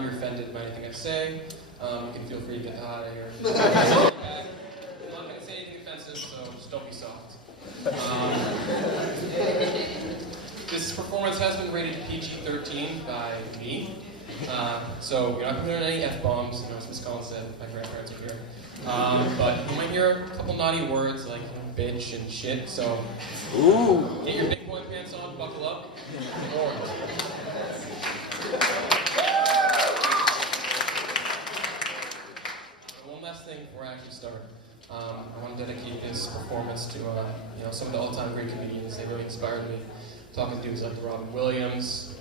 time you're offended by anything I say, you can feel free to get high or I'm not going to say anything offensive, so just don't be soft. This performance has been rated PG-13 by me, so you're not going to hear any F-bombs, as Miss Collins said, my grandparents are here. But you might hear a couple naughty words like bitch and shit, so get your big boy pants on, buckle up, One last thing before I actually start. I want to dedicate this performance to some of the all-time great comedians. They really inspired me. Talking to dudes like Robin Williams,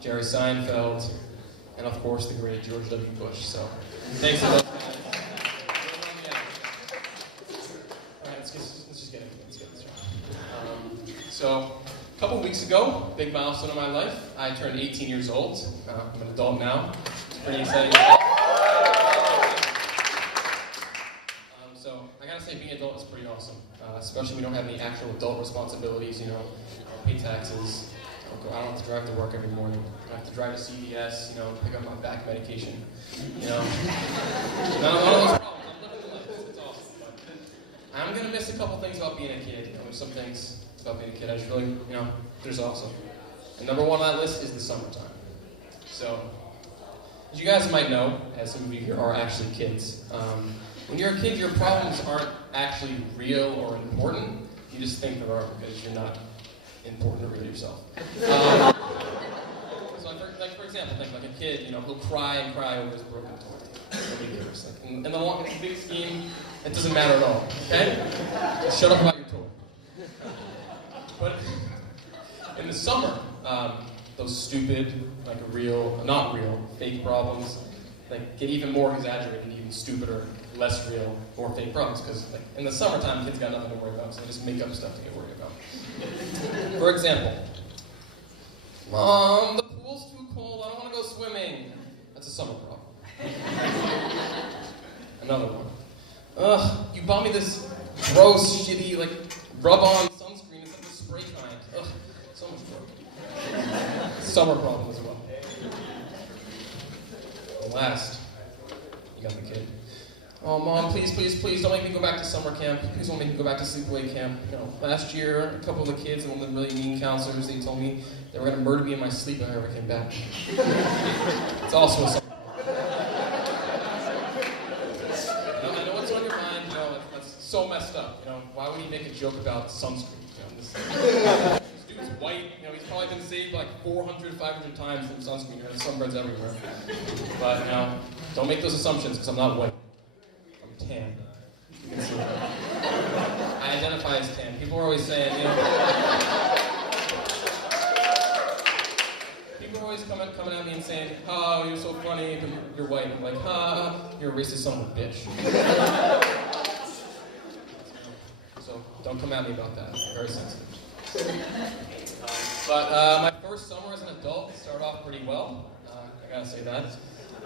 Jerry Seinfeld, and of course the great George W. Bush. So thanks a lot. Let's just get into it. Let's get this right. So a couple weeks ago, big milestone in my life, I turned 18 years old. I'm an adult now. It's pretty exciting. So I gotta say, being an adult is pretty awesome. Especially when we don't have any actual adult responsibilities, pay taxes. I don't have to drive to work every morning. I don't have to drive to CVS, pick up my back medication. None of those problems. I'm living the life. It's awesome. But I'm gonna miss a couple things about being a kid. There's some things about being a kid I just really, there's awesome. And number one on that list is the summertime. So, as you guys might know, as some of you here are actually kids, when you're a kid, your problems aren't actually real or important. You just think they are because you're not important or real yourself. So, for example, think like a kid, he'll cry and cry over his broken toy. Nobody cares. In the big scheme, it doesn't matter at all. Okay? Just shut up about your toy. But in the summer, those stupid, not real, fake problems, get even more exaggerated, even stupider, less real, more fake problems. Because in the summertime, kids got nothing to worry about, so they just make up stuff to get worried about. For example, Mom, the pool's too cold, I don't want to go swimming. That's a summer problem. Another one. Ugh, you bought me this gross, shitty, rub-on sunscreen. It's like the spray kind. Ugh, so much work. Summer problem as well. And last, you got the kid. Oh, Mom, please, please, please, don't make me go back to summer camp. Please don't make me go back to sleepaway camp. Last year, a couple of the kids and one of the really mean counselors, they told me they were going to murder me in my sleep if I ever came back. It's also a summer problem. I know what's on your mind, that's so messed up. Why would he make a joke about sunscreen? This dude's white, he's probably been saved 400, 500 times from sunscreen. There's sunburns everywhere. But, don't make those assumptions because I'm not white. Tan. You can see that. I identify as tan. People are always saying, people are always coming at me and saying, oh, you're so funny, but you're white. I'm like, you're a racist son of a bitch. So don't come at me about that. I'm very sensitive. But my first summer as an adult started off pretty well. I gotta say that.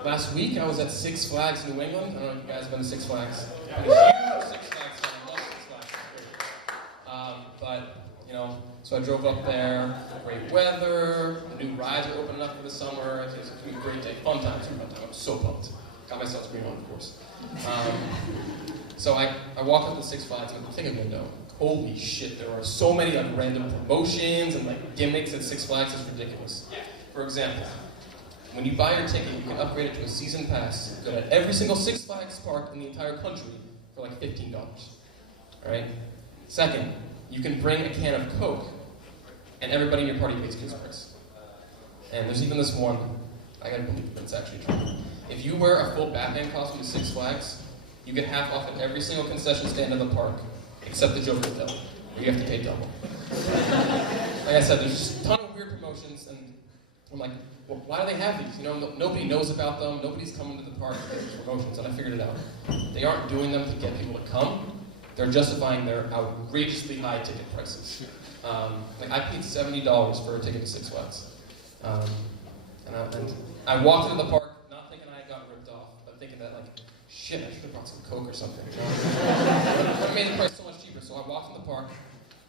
Last week, I was at Six Flags, New England. I don't know if you guys have been to Six Flags. I'm a huge Six Flags fan. I love Six Flags. It's great. So I drove up there. Great weather. The new rides are opening up for the summer. It's going to be a great day. Fun time. I'm so pumped. Got my sunscreen on, of course. So I walked up to Six Flags and I'm thinking, holy shit, there are so many random promotions and gimmicks at Six Flags. It's ridiculous. For example, when you buy your ticket, you can upgrade it to a season pass. Go to every single Six Flags park in the entire country for $15. All right? Second, you can bring a can of Coke, and everybody in your party pays kids price. And there's even this one, I gotta believe that it's actually true. If you wear a full Batman costume to Six Flags, you get half off at every single concession stand in the park, except the Joker Hotel, where you have to pay double. Like I said, there's just a ton of weird promotions, and I'm like, well, why do they have these? Nobody knows about them. Nobody's coming to the park to get these promotions, and I figured it out. They aren't doing them to get people to come. They're justifying their outrageously high ticket prices. I paid $70 for a ticket to Six Flags. And I walked into the park not thinking I got ripped off, but thinking that shit, I should have brought some Coke or something. I made the price so much cheaper, so I walked in the park,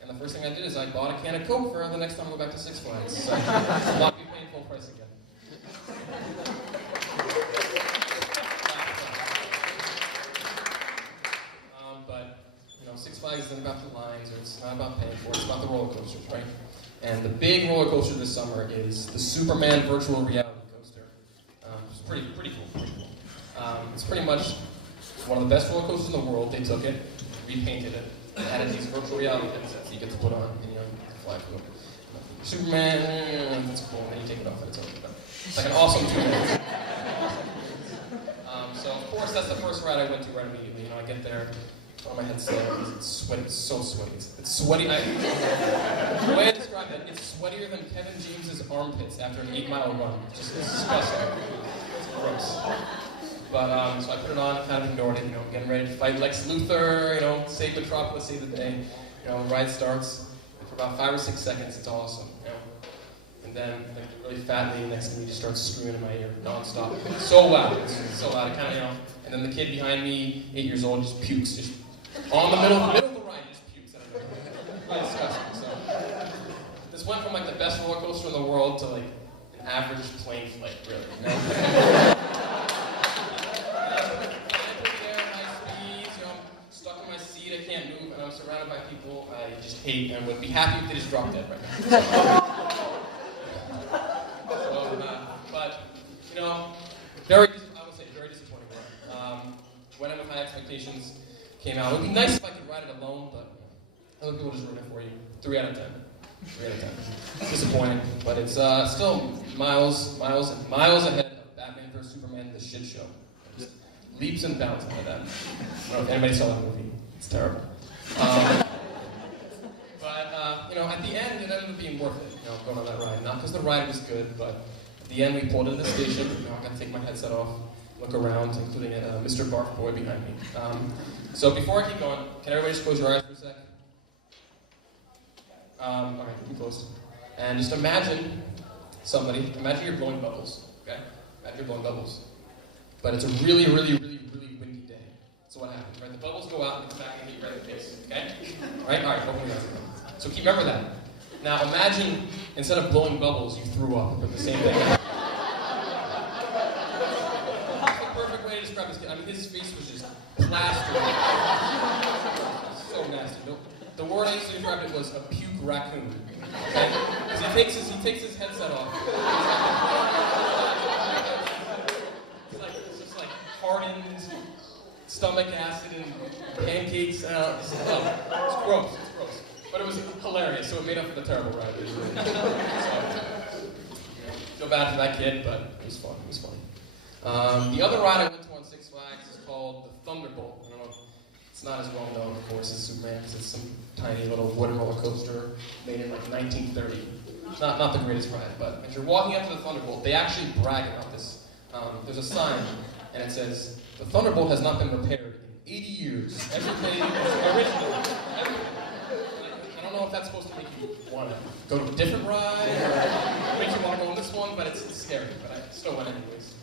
and the first thing I did is I bought a can of Coke for the next time I go back to Six Flags. So I'll not be paying full price again. Six Flags isn't about the lines, or it's not about paying for it, it's about the roller coasters, right? And the big roller coaster this summer is the Superman virtual reality coaster. It's pretty cool. It's pretty much one of the best roller coasters in the world. They took it, repainted it, added these virtual reality headsets you get to put on, and you fly through. Superman, that's cool, and then you take it off and it's over. It's like an awesome 2 minutes. So of course that's the first ride I went to right immediately. I get there, put on my headset, it's sweaty, it's so sweaty. It's sweaty, the way I describe it, it's sweatier than Kevin James's armpits after an 8-mile run. It's disgusting. It's gross. But, so I put it on, kind of ignored it, getting ready to fight Lex Luthor, save Metropolis, save the day. The ride starts, and for about 5 or 6 seconds, it's awesome, And then, the really fat lady next to me just starts screaming in my ear, non-stop. It's so loud, it kind of, and then the kid behind me, 8 years old, just pukes, just on the middle of the ride, just pukes. Really disgusting, so. This went from, the best roller coaster in the world to, an average plane flight, really, I can't move, and I'm surrounded by people I just hate and would be happy if they just dropped dead right now. But, I would say, very disappointing ride. Went in with high expectations, came out. It would be nice if I could ride it alone, but other people just ruin it for you. 3 out of 10. 3 out of 10. It's disappointing, but it's still miles and miles ahead of Batman vs. Superman, the shit show. Just leaps and bounds ahead of that. I don't know if anybody saw that movie. It's terrible. But, at the end, it ended up being worth it, going on that ride. Not because the ride was good, but at the end, we pulled into the station. I got to take my headset off, look around, including Mr. Bark Boy behind me. So before I keep going, can everybody just close your eyes for a sec? Okay, keep closed. And just imagine you're blowing bubbles, okay? Imagine you're blowing bubbles. But it's a really, really, really, really windy day. So what happens, right? The bubbles go out and come back and hit you right in the face, okay? All right, open your eyes. So remember that. Now imagine, instead of blowing bubbles, you threw up at the same thing. That's the perfect way to describe this kid. His face was just plastered. So nasty. The word I used to describe it was a puke raccoon. Okay? Because he takes his headset off. It's just like hardened stomach acid and pancakes. It's gross. But it was hilarious, so it made up for the terrible ride. Feel bad for that kid, but it was fun. The other ride I went to on Six Flags is called the Thunderbolt. I don't know, it's not as well known, of course, as Superman, because it's some tiny little wooden roller coaster made in 1930. Not the greatest ride, but as you're walking up to the Thunderbolt, they actually brag about this. There's a sign, and it says, "The Thunderbolt has not been repaired in 80 years. Everything is original." I don't know if that's supposed to make you want to go to a different ride, or make you want to go on this one, but it's scary, but I still went anyways.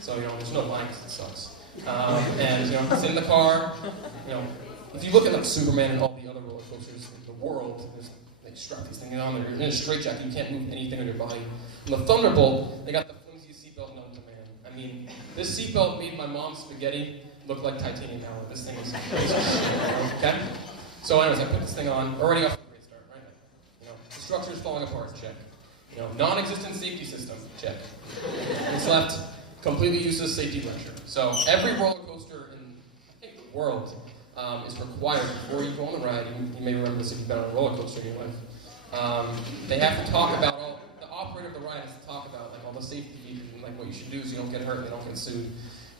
So, there's no line because it sucks. And, it's in the car. If you look at Superman and all the other roller coasters in the world, they strap these things on there. You're in a straitjacket, you can't move anything on your body. In the Thunderbolt, they got the flimsiest seatbelt known to man. This seatbelt made my mom's spaghetti look like titanium alloy. This thing is crazy. Okay? So anyways, I put this thing on, already off to a great start, right? The structure's falling apart, check. Non-existent safety system, check. What's left? Completely useless safety lecture. So every roller coaster in the world is required before you go on the ride. You may remember this if you've been on a roller coaster in your life. They have to talk about the operator of the ride has to talk about all the safety features and what you should do so you don't get hurt and they don't get sued.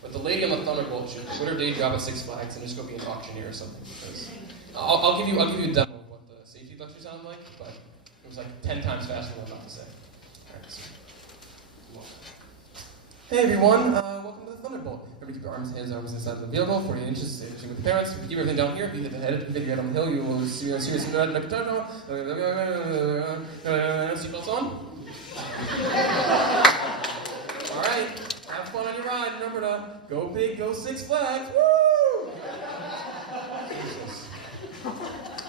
But the lady on the Thunderbolt should quit her day job at Six Flags and just go be an auctioneer or something. Because I'll give you a demo of what the safety lecture sounded like, but it was 10 times faster than I'm about to say. Hey everyone, welcome to the Thunderbolt. Remember to keep your arms inside the vehicle, 40 inches, stay with the parents. If you keep everything down here, if you hit the head, if you hit your head on the hill, you will see serious seatbelts on. Alright, have fun on your ride. Remember to go big, go Six Flags. Woo!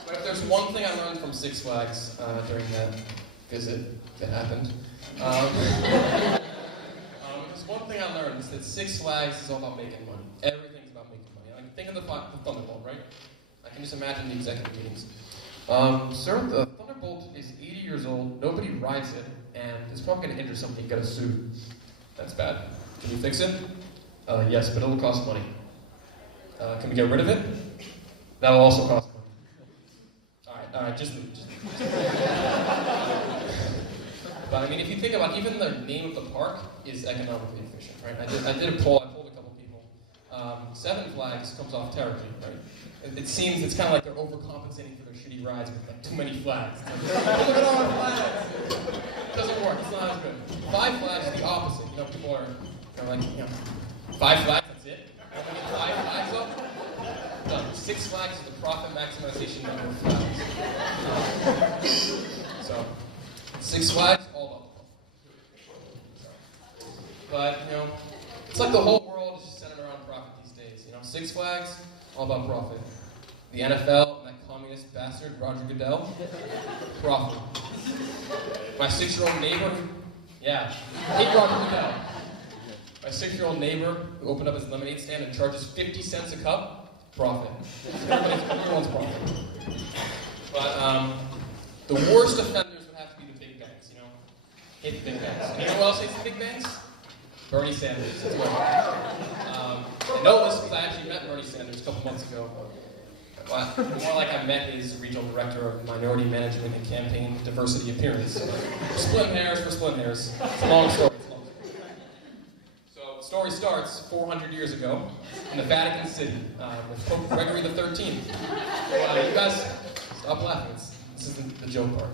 But if there's one thing I learned from Six Flags during that visit that happened, one thing I learned is that Six Flags is all about making money. Everything's about making money. Think of the Thunderbolt, right? can just imagine the executive meetings. Sir, the Thunderbolt is 80 years old, nobody rides it, and it's probably going to injure somebody, get a suit. That's bad. Can you fix it? Yes, but it'll cost money. Can we get rid of it? That'll also cost money. Alright, just leave. But I mean, if you think about it, even the name of the park is economically efficient, right? I did a poll, I polled a couple people. 7 Flags comes off terribly, right? It seems it's kind of like they're overcompensating for their shitty rides with like too many flags. It's like, look at all our flags! It doesn't work, it's not as good. 5 Flags is the opposite. You know, people are like, 5 flags, that's it? I'm gonna get 5 flags up? Done. 6 Flags is the profit maximization number of flags. So, 6 Flags, all about the profit. But, it's like the whole world is just centered around profit these days. 6 Flags, all about profit. The NFL and that communist bastard, Roger Goodell, profit. My 6-year-old neighbor, hate Roger Goodell. My 6-year-old neighbor who opened up his lemonade stand and charges 50 cents a cup, profit. Everyone's profit. But the worst offenders would have to be the big banks, Hate the big banks. And you know who else hates the big banks? Bernie Sanders as well. I know this because I actually met Bernie Sanders a couple months ago. Well, more like I met his regional director of minority management and campaign diversity appearance. Splitting hairs for splitting hairs. It's a long story. So the story starts 400 years ago in the Vatican City with Pope Gregory XIII. You guys, stop laughing. This isn't the joke part.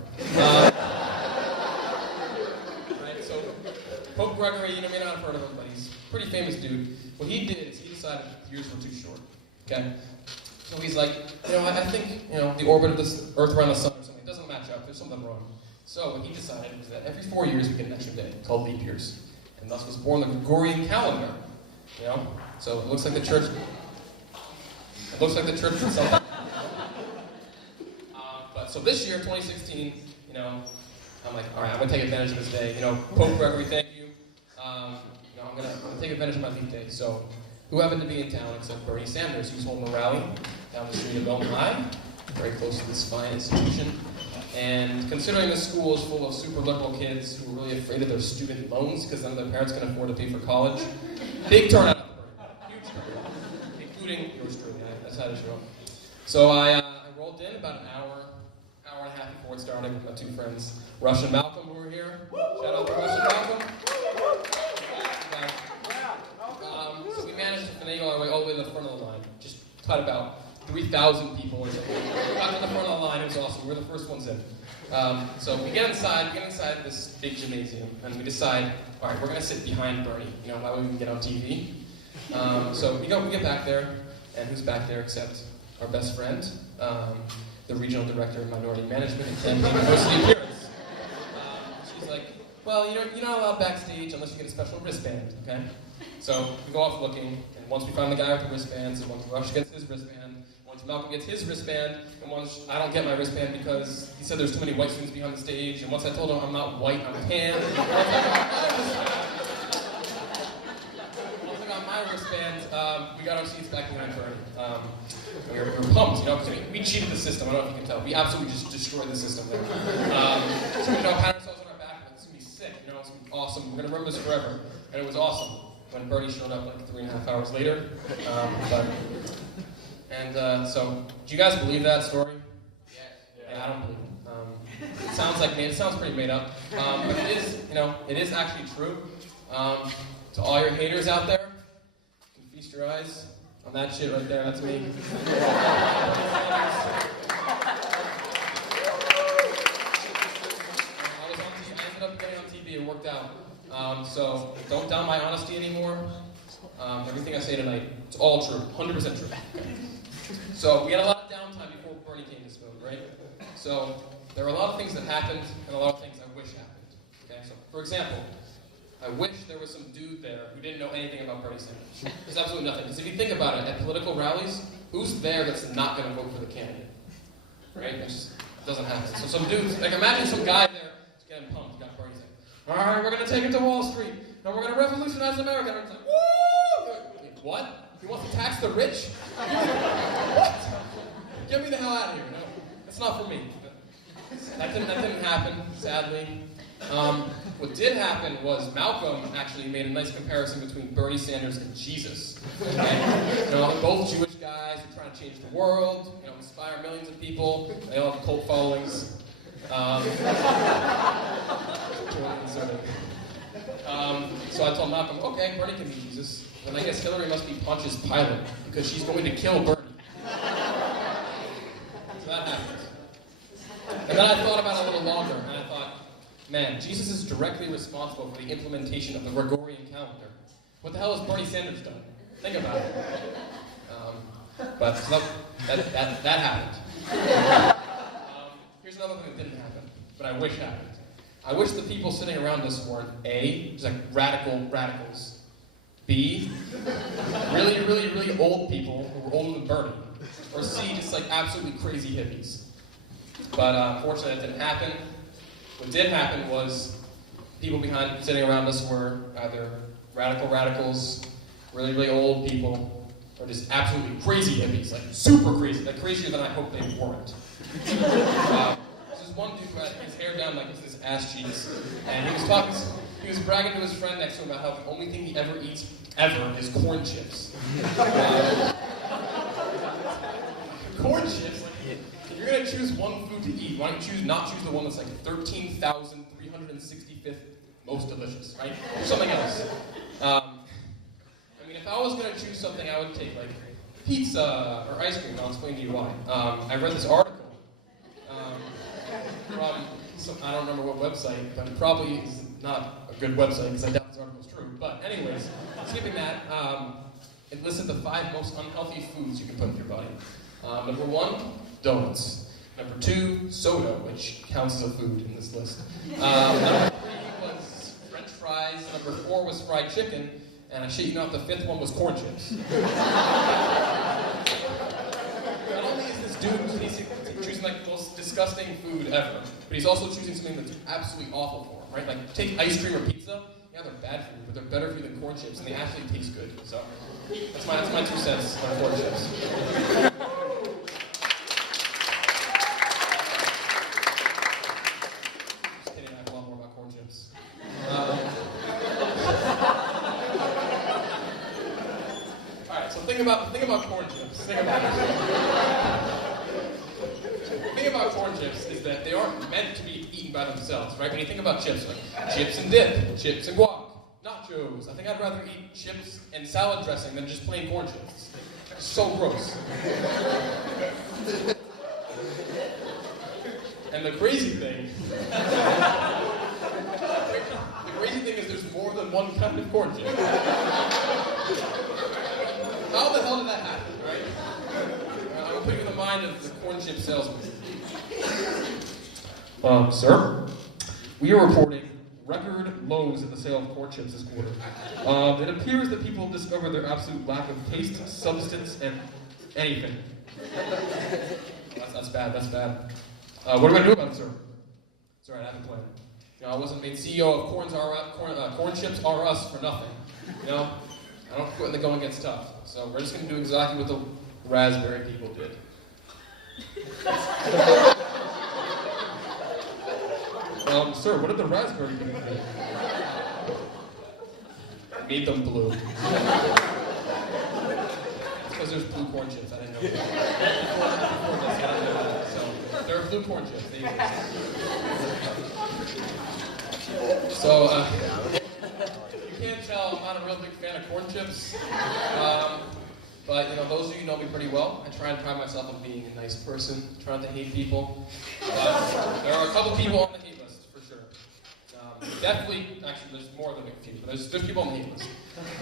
Pope Gregory, you may not have heard of him, but he's a pretty famous dude. What he did is he decided years were too short, okay? So he's like, I think, the orbit of this Earth around the sun or something, it doesn't match up, there's something wrong. So what he decided was that every 4 years we get an extra day, called leap years. And thus was born the Gregorian calendar, So it looks like the church did something. But so this year, 2016, I'm like, all right, I'm going to take advantage of this day. Pope Gregory, thank you. I'm going to take advantage of my leap day. So, who happened to be in town except Bernie Sanders, who's holding a rally down the street of Milton High, very close to this fine institution. And considering the school is full of super liberal kids who are really afraid of their student loans because none of their parents can afford to pay for college, big turnout at the Bernie. Huge turnout, including yours truly. That's how to show up. So I rolled in about an hour and a half before it started with my 2 friends, Rush and Malcolm, who are here. Shout out to Rush and Malcolm. So we managed to finagle our way all the way to the front of the line. Just cut about 3,000 people or something. We got to the front of the line, it was awesome. We were the first ones in. So we get inside this big gymnasium, and we decide, all right, we're going to sit behind Bernie. That way we can get on TV. So we get back there, and who's back there except our best friend, the regional director of minority management and campaign diversity appearance. She's like, well, you're not allowed backstage unless you get a special wristband, okay? So we go off looking, and once we find the guy with the wristbands, and once Rush gets his wristband, once Malcolm gets his wristband, and once I don't get my wristband because he said there's too many white students behind the stage, and once I told him I'm not white, I'm tan, once I got my wristband, we got our seats back behind Bernie. We were pumped, because we cheated the system. I don't know if you can tell. We absolutely just destroyed the system there. So we pat ourselves on our back, it's going to be sick, it's going to be awesome. We're going to remember this forever. And it was awesome when Bernie showed up like 3.5 hours later. So, do you guys believe that story? Yes. Yeah, I don't believe it. It sounds pretty made up. But it is, it is actually true. To all your haters out there, you can feast your eyes on that shit right there, that's me. I ended up getting on TV, it worked out. So don't doubt my honesty anymore. Everything I say tonight, it's all true, 100% true. So we had a lot of downtime before Bernie came to Spoon, right? So there were a lot of things that happened and a lot of things I wish happened. Okay, so for example, I wish there was some dude there who didn't know anything about Bernie Sanders. There's absolutely nothing. Because if you think about it, at political rallies, who's there that's not going to vote for the candidate? Right? It doesn't happen. So some dudes, like imagine some guy there who's getting pumped, got Bernie saying, all right, we're going to take it to Wall Street, and we're going to revolutionize America. And it's like, woo! Wait, what? He wants to tax the rich? What? Get me the hell out of here. No, that's not for me. That didn't happen, sadly. What did happen was Malcolm actually made a nice comparison between Bernie Sanders and Jesus. Okay? You know, both Jewish guys who are trying to change the world, you know, inspire millions of people. They all have cult followings. So I told Malcolm, okay, Bernie can be Jesus. Then I guess Hillary must be Pontius Pilate because she's going to kill Bernie. So that happened. And then I thought about it a little longer, and I thought, man, Jesus is directly responsible for the implementation of the Gregorian calendar. What the hell has Bernie Sanders done? Think about it. But so that happened. Here's another thing that didn't happen, but I wish happened. I wish the people sitting around us weren't A, just like radicals, B, really old people who were older than Bernie, or C, just like absolutely crazy hippies. But unfortunately that didn't happen. What did happen was people sitting around us were either radicals, really old people, or just absolutely crazy hippies, like super crazy, like crazier than I hoped they weren't. There's this one dude who had his hair down like his ass cheeks, and he was bragging to his friend next to him about how the only thing he ever eats, is corn chips. Corn chips? If you're going to choose one food to eat, why don't you not choose the one that's like 13,365th most delicious, right? Or something else. I mean, if I was going to choose something, I would take like pizza or ice cream. I'll explain to you why. I read this article from I don't remember what website, but it probably is not a good website because I doubt this article is true. But anyways, skipping that, it listed the 5 most unhealthy foods you can put in your body. Number 1, donuts. Number 2, soda, which counts as a food in this list. Number 3 was French fries. Number 4 was fried chicken. And I shit you not, the 5th one was corn chips. Not only is this dude he's choosing like the most disgusting food ever, but he's also choosing something that's absolutely awful for him, right? Like, take ice cream or pizza. Yeah, they're bad for you, but they're better for you than corn chips, and they actually taste good. So, that's my 2 cents on corn chips. Just kidding, I have a lot more about corn chips. Alright, so think about corn chips. Think about it. The thing about corn chips is that they aren't meant to be eaten by themselves, right? When you think about chips, like chips and dip, chips and guac, nachos. I think I'd rather eat chips and salad dressing than just plain corn chips. It's so gross. And the crazy thing is there's more than one kind of corn chip. How the hell did that happen, right? I'm putting in the mind of the corn chip salesman. Sir, we are reporting record lows in the sale of corn chips this quarter. It appears that people have discovered their absolute lack of taste, substance, and anything. That's bad. What are we going to do about it, sir? It's alright, I have a plan. You know, I wasn't made CEO of Corn Chips R Us for nothing. You know, I don't quit when the going gets tough. So we're just going to do exactly what the raspberry people did. Sir, what did the raspberry people do? Made them blue. It's because there's blue corn chips. I didn't know that. So there are blue corn chips. So you can't tell I'm not a real big fan of corn chips. But, you know, those of you know me pretty well. I try and pride myself on being a nice person, trying to hate people. But there are a couple people on the hate list, for sure. Definitely, actually, there's more than a few, but there's people on the hate list.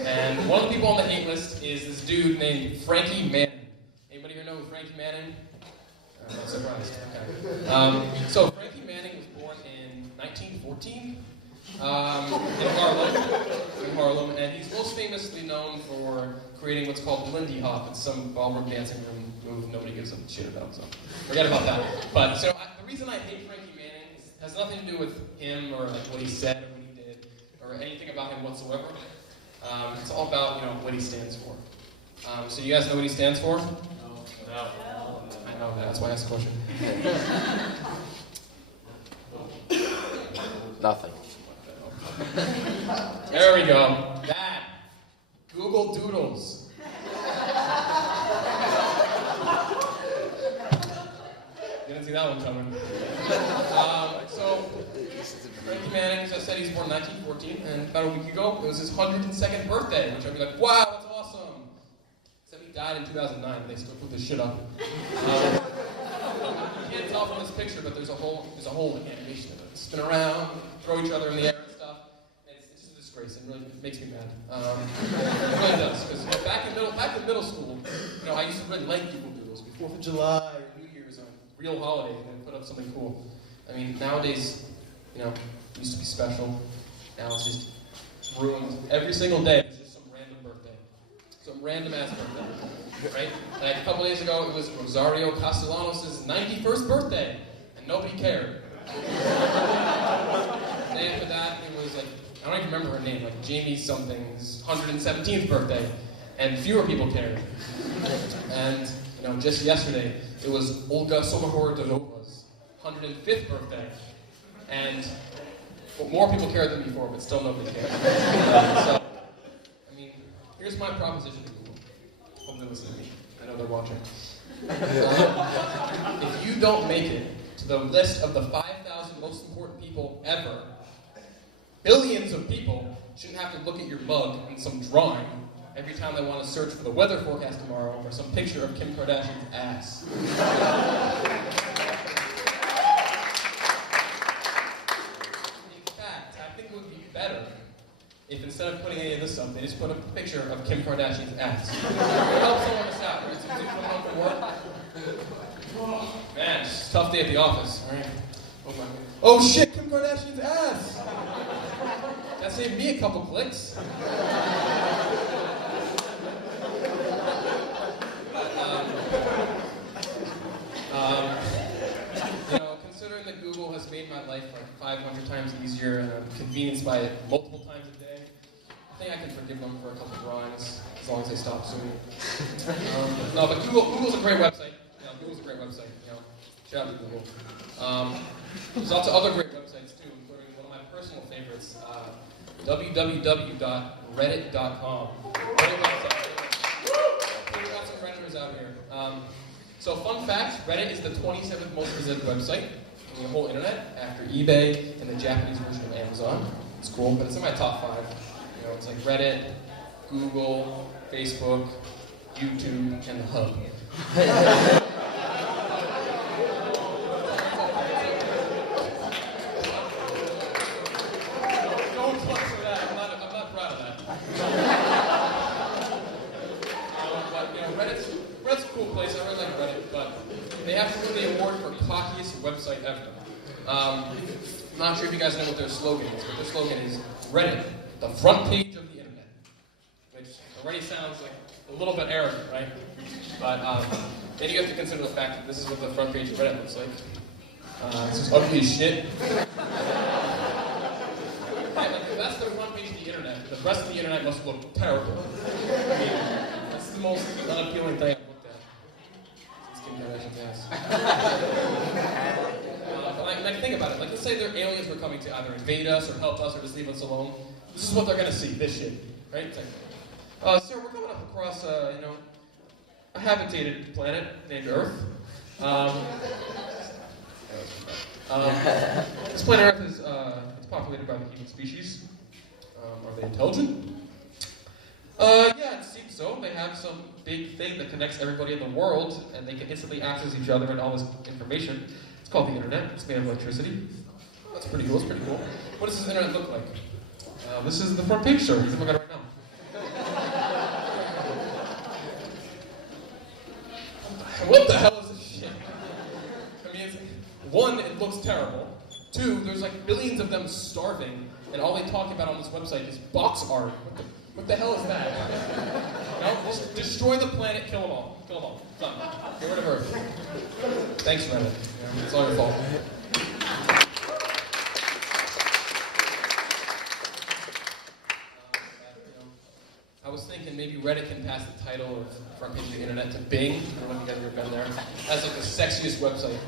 And one of the people on the hate list is this dude named Frankie Manning. Anybody here know who Frankie Manning? I'm not surprised. Okay. So Frankie Manning was born in 1914 in Harlem, and he's most famously known for creating what's called Lindy Hop. It's some ballroom dancing room move nobody gives a shit about, so forget about that. But so the reason I hate Frankie Manning has nothing to do with him or like what he said or what he did or anything about him whatsoever. It's all about what he stands for. So you guys know what he stands for? No. I know that, that's why I asked the question. Nothing. There we go. That. Google Doodles. Didn't see that one coming. So, Frankie Manning, as I said, he's born in 1914, and about a week ago, it was his 102nd birthday, which I'd be like, wow, that's awesome. Except he died in 2009, and they still put this shit up. You can't tell from this picture, but there's a whole animation of it. Spin around, throw each other in the air and stuff. And it's just a disgrace, and really it makes me mad. It really does, because back in middle school, I used to really like Google Doodles. 4th of July, or New Year's, on real holiday, and then put up something cool. I mean, nowadays, it used to be special. Now it's just ruined. Every single day, it's just some random birthday. Some random ass birthday. Right? Like a couple days ago, it was Rosario Castellanos' 91st birthday, and nobody cared. The day after that, it was like, I don't even remember her name, like Jamie something's 117th birthday, and fewer people cared. And, just yesterday, it was Olga Somohor-Dodova's 105th birthday, and more people cared than before, but still nobody cared. So, here's my proposition to Google. Hope they listen to me. I know they're watching. If you don't make it to the list of the 5,000 most important people ever, billions of people shouldn't have to look at your mug and some drawing every time they want to search for the weather forecast tomorrow or some picture of Kim Kardashian's ass. Better if instead of putting any of this up, they just put a picture of Kim Kardashian's ass. It helps someone else out, right? So you come home from work. Man, it's a tough day at the office. All right. Oh shit, Kim Kardashian's ass! That saved me a couple clicks. Considering that Google has made my life like 500 times easier and I'm convenienced by it multiple times a day, I think I can forgive them for a couple drawings as long as they stop suing. No, but Google's a great website. Google's a great website. Shout out to Google. There's lots of other great websites too, including one of my personal favorites, www.reddit.com. Great website. We've got some Redditors out here. So fun fact, Reddit is the 27th most visited website on the whole internet after eBay and the Japanese version of Amazon. It's cool, but it's in my top 5. It's like Reddit, Google, Facebook, YouTube, and the Hub. Don't flex for that. I'm not proud of that. But Reddit's a cool place. I really like Reddit, but they have to win the award for cockiest website ever. I'm not sure if you guys know what their slogan is, but their slogan is Reddit, the front page of the internet, which already sounds like a little bit arrogant, right? But then you have to consider the fact that this is what the front page of Reddit looks like. This is ugly as shit. That's the front page of the internet. The rest of the internet must look terrible. That's the most unappealing thing I've looked at. It's Kim Kardashian's ass. Like, think about it. Like, let's say their aliens were coming to either invade us or help us or just leave us alone. This is what they're gonna see. This shit, right? It's like, sir, we're coming up across, a habitated planet named Earth. This planet Earth is it's populated by the human species. Are they intelligent? Yeah, it seems so. They have some big thing that connects everybody in the world, and they can instantly access each other and all this information. It's called the internet. It's made of electricity. That's pretty cool. It's pretty cool. What does this internet look like? This is the front page, sir. You can look at it right now. What the hell is this shit? I mean, one, it looks terrible. Two, there's like billions of them starving, and all they talk about on this website is box art. What the hell is that? Just destroy the planet, kill them all. Kill them all. Done. Get rid of Earth. Thanks, Reddit. It's all your fault. I was thinking maybe Reddit can pass the title of front page of the internet to Bing. I don't know if you guys have ever been there. That's like the sexiest website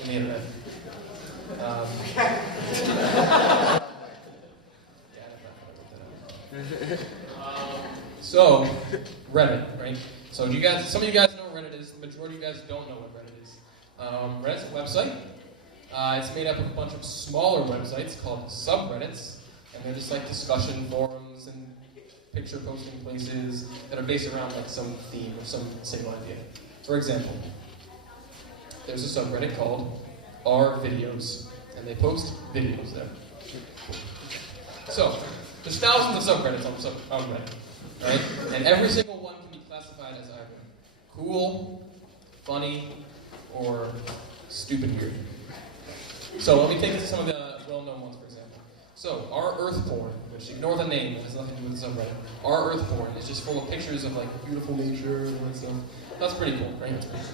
on the internet. So, Reddit, right? So some of you guys know what Reddit is, the majority of you guys don't know what Reddit is. Reddit's a website. It's made up of a bunch of smaller websites called subreddits, and they're just like discussion forums and picture posting places that are based around like some theme or some single idea. For example, there's a subreddit called R Videos, and they post videos there. So, there's thousands of subreddits on Reddit, right? And every single one can be classified as either cool, funny, or stupid weird. So let me take some of the well-known ones, for example. So, our Earth porn, which ignore the name, it has nothing to do with the subreddit. Our Earth porn is just full of pictures of like beautiful nature and all that stuff. That's pretty cool, right? That's pretty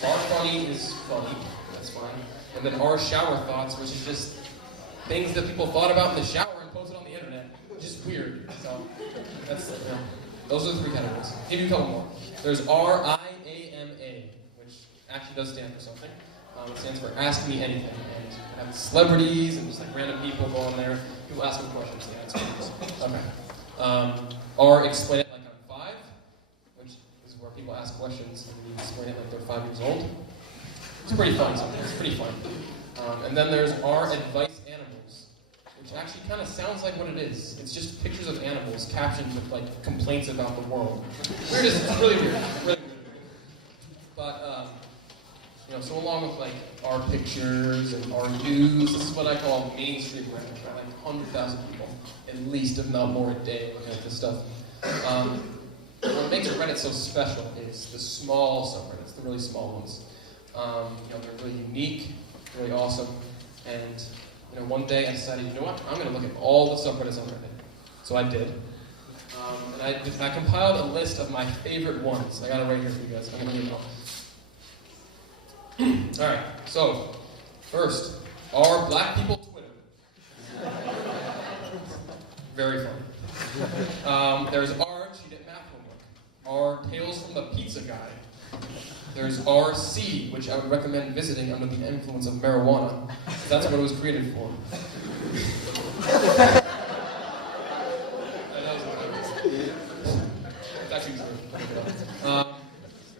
cool. Our funny is funny, that's fine. And then our shower thoughts, which is just things that people thought about in the shower and posted on the internet. Just weird. So that's those are the three categories. I'll give you a couple more. There's RIAMA, which actually does stand for something. It stands for Ask Me Anything. And have celebrities and just like random people go on there. People ask them questions. They answer them. Okay. R Explain It Like I'm 5, which is where people ask questions and you explain it like they're 5 years old. It's pretty fun sometimes. It's pretty fun. And then there's R Advice Animals, which actually kind of sounds like what it is. It's just pictures of animals captioned with like complaints about the world. Weird, it's really weird. Really weird. But so along with like our pictures and our news, this is what I call mainstream Reddit. Got like 100,000 people, at least, if not more, a day looking at this stuff. What makes Reddit so special is the small subreddits, the really small ones. They're really unique, really awesome, and one day I decided, you know what, I'm going to look at all the subreddits on Reddit. So I did. And I compiled a list of my favorite ones. I got it right here for you guys. I'm going to read it all. Alright, so, first, are black people Twitter? Very funny. There's R, she did math homework. R, Tales from the Pizza Guy. There's RC, which I would recommend visiting under the influence of marijuana. That's what it was created for. It's actually true.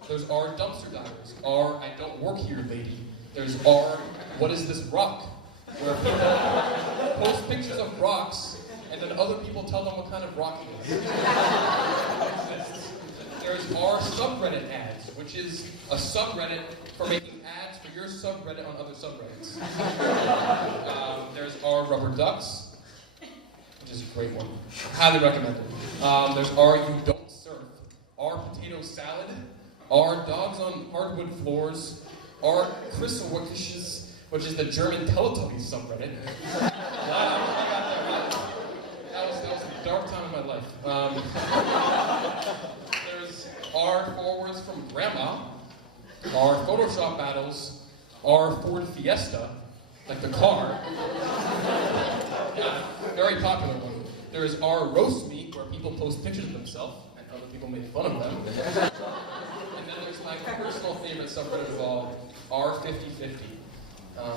There's R Dumpster Divers. R I Don't Work Here Lady. There's R What Is This Rock? Where people post pictures of rocks and then other people tell them what kind of rock it is. There's R Subreddit Ads, which is a subreddit for making ads for your subreddit on other subreddits. There's R Rubber Ducks, which is a great one. Highly recommended. There's R You Don't Surf. R Potato Salad. R Dogs on Hardwood Floors. R Christwishes, which is the German Teletubbies subreddit. That was a dark time in my life. There's R Forwards from Grandma. R Photoshop Battles. R Ford Fiesta, like the car. Yeah, very popular one. There's R Roast Meat, where people post pictures of themselves and other people make fun of them. And then there's my personal favorite subreddit of all, R5050.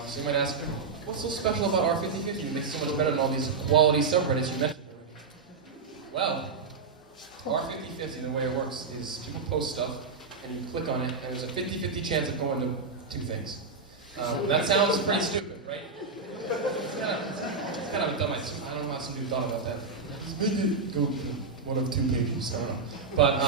So you might ask, what's so special about R5050 that makes it so much better than all these quality subreddits you mentioned? Well, R5050, the way it works is people post stuff and you click on it and there's a 50-50 chance of going to 2 things. That sounds pretty stupid, right? It's kind of dumb. I don't know how some dude thought about that. Just make it go one of 2 pages. I don't know. But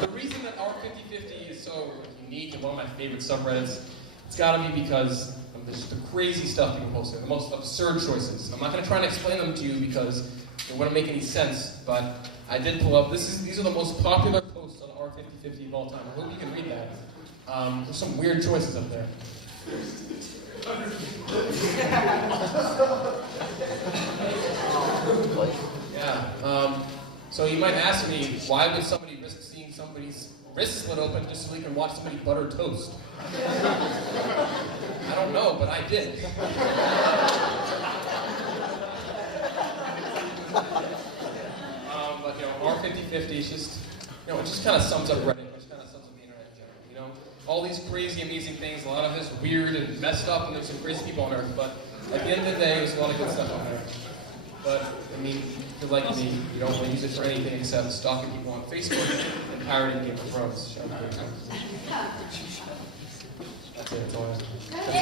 the reason that R5050 is so unique and one of my favorite subreddits, it's got to be because of the crazy stuff people post there, the most absurd choices. I'm not going to try and explain them to you because they wouldn't make any sense, but I did pull up. These are the most popular posts on R5050 of all time. I hope you can read that. There's some weird choices up there. Yeah. So you might ask me, why would somebody risk seeing somebody's wrist split open just so they can watch somebody butter toast? I don't know, but I did. But R5050 50. It's just, you know, it just kind of sums up Reddit. It just kind of sums up the internet in general. You know, all these crazy, amazing things. A lot of it is weird and messed up, and there's some crazy people on Earth. But at the end of the day, there's a lot of good stuff on there. But I mean, if you're like me, you don't want to use it for anything except stalking people on Facebook and pirating Game of Thrones. That's it. That's all I have.